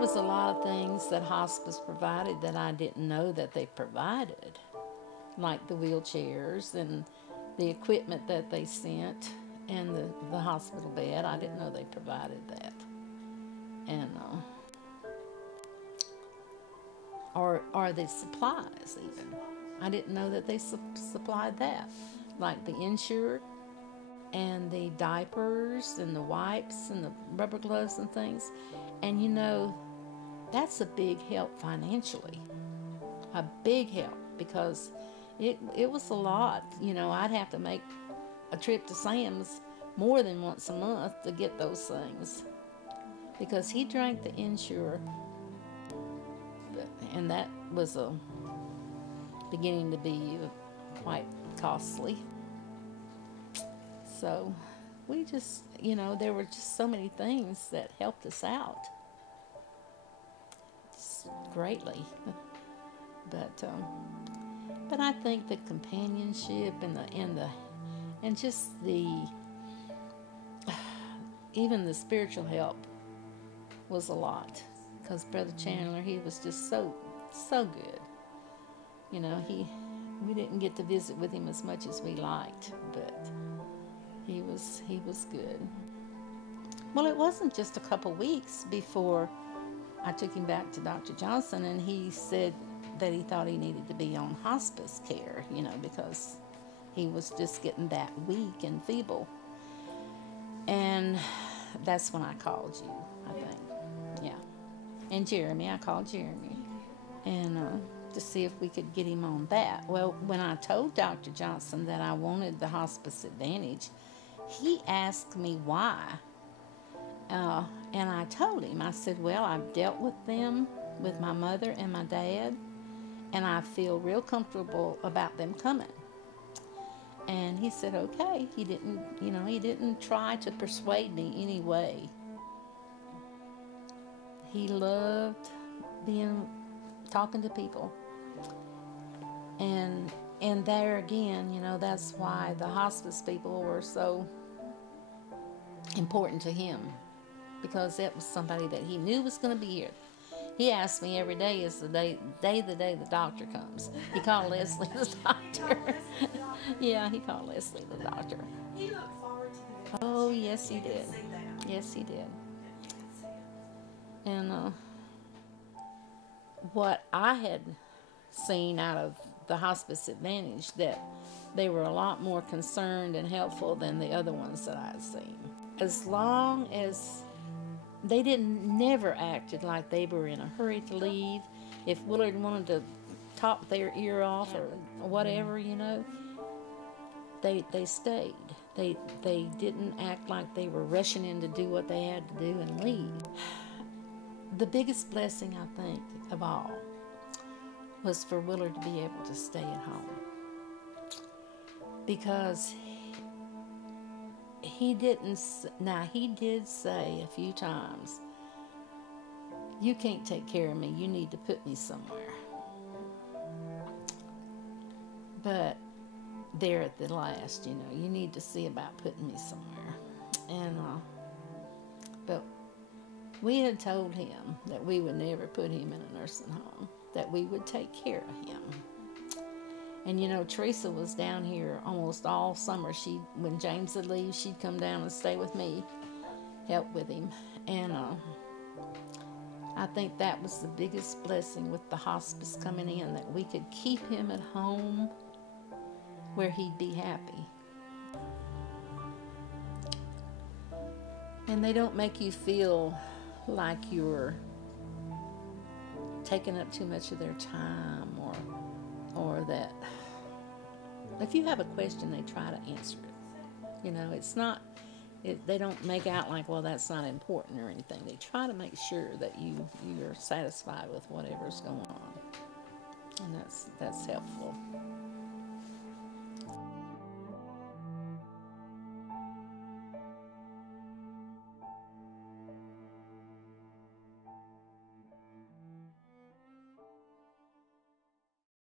was a lot of things that hospice provided that I didn't know that they provided, like the wheelchairs and the equipment that they sent and the hospital bed. I didn't know they provided that. And or the supplies even. I didn't know that they supplied that, like the insured and the diapers and the wipes and the rubber gloves and things. And you know, that's a big help financially, a big help, because it was a lot. You know, I'd have to make a trip to Sam's more than once a month to get those things, because he drank the Ensure, and that was beginning to be quite costly. So we just, you know, there were just so many things that helped us out just greatly. But I think the companionship and just even the spiritual help was a lot, because Brother Chandler, he was just so good. You know, we didn't get to visit with him as much as we liked, but he was good. Well, it wasn't just a couple weeks before I took him back to Dr. Johnson, and he said that he thought he needed to be on hospice care, you know, because he was just getting that weak and feeble. And that's when I called you, I think. Yeah. And Jeremy, I called Jeremy. And to see if we could get him on that. Well, when I told Dr. Johnson that I wanted the Hospice Advantage, he asked me why. And I told him, I said, well, I've dealt with them, with my mother and my dad, and I feel real comfortable about them coming. And he said, okay. He didn't try to persuade me any way. He loved talking to people. And there again, you know, that's why the hospice people were so important to him, because it was somebody that he knew was going to be here. He asked me every day, is the day the doctor comes. He called Leslie the doctor. Yeah, he called Leslie the doctor. He looked forward to it. Oh, yes, he did. Yes, he did. And what I had seen out of the Hospice Advantage, that they were a lot more concerned and helpful than the other ones that I had seen. As long as they never acted like they were in a hurry to leave. If Willard wanted to talk their ear off or whatever, you know, they stayed. They didn't act like they were rushing in to do what they had to do and leave. The biggest blessing, I think, of all was for Willard to be able to stay at home, because he did say a few times, you can't take care of me, you need to put me somewhere. But there at the last, you know, you need to see about putting me somewhere. And but we had told him that we would never put him in a nursing home, that we would take care of him. And you know, Teresa was down here almost all summer. When James would leave, she'd come down and stay with me, help with him. And I think that was the biggest blessing with the hospice coming in, that we could keep him at home where he'd be happy. And they don't make you feel like you're taking up too much of their time, or that if you have a question, they try to answer it. You know, it's not, they don't make out like, well, that's not important or anything. They try to make sure that you're satisfied with whatever's going on. And that's helpful.